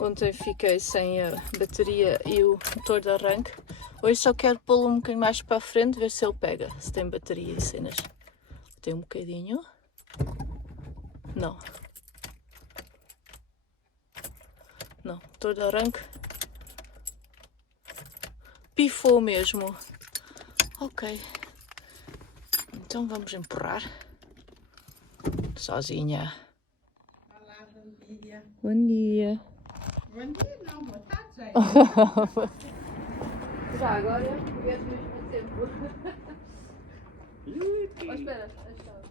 Ontem fiquei sem a bateria e o motor de arranque. Hoje só quero pô-lo um bocadinho mais para a frente, ver se ele pega, se tem bateria e cenas. Tem um bocadinho. Não. Não, motor de arranque. Pifou mesmo. Ok. Então vamos empurrar. Sozinha. Olá, bom dia. Bom dia. Bom dia não, boa tarde já. Já agora, vieste mesmo a tempo. Oh, espera, a chave.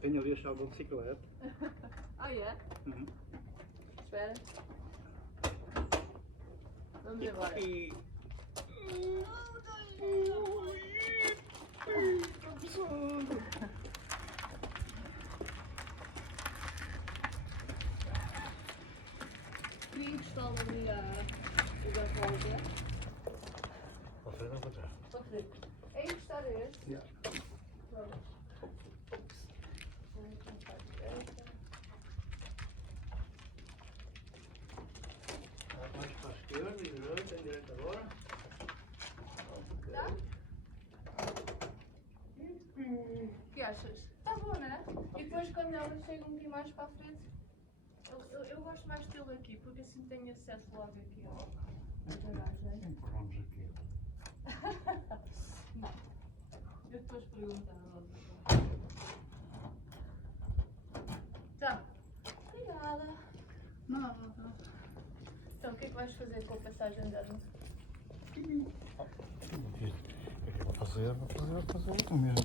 Tenho ali a chave da bicicleta. Ah, é? Uhum. Espera. Vamos embora. E... Queria encostar ali o garrosa. Para frente ou para trás? Para frente. É encostar este? Yeah. Pronto. Mais para a esquerda e direita, e direita agora. Tá? O que achas? Está bom, não é? E depois quando ela chega um bocadinho mais para a frente, eu gosto mais de tê-lo aqui, porque assim tenho acesso logo aqui à garagem. Empurramos aqui. Não. Eu depois pergunto. Tá. Obrigada. Não. Então, o que é que vais fazer com a passagem de ano? O que é que eu vou fazer? Vou fazer o mesmo.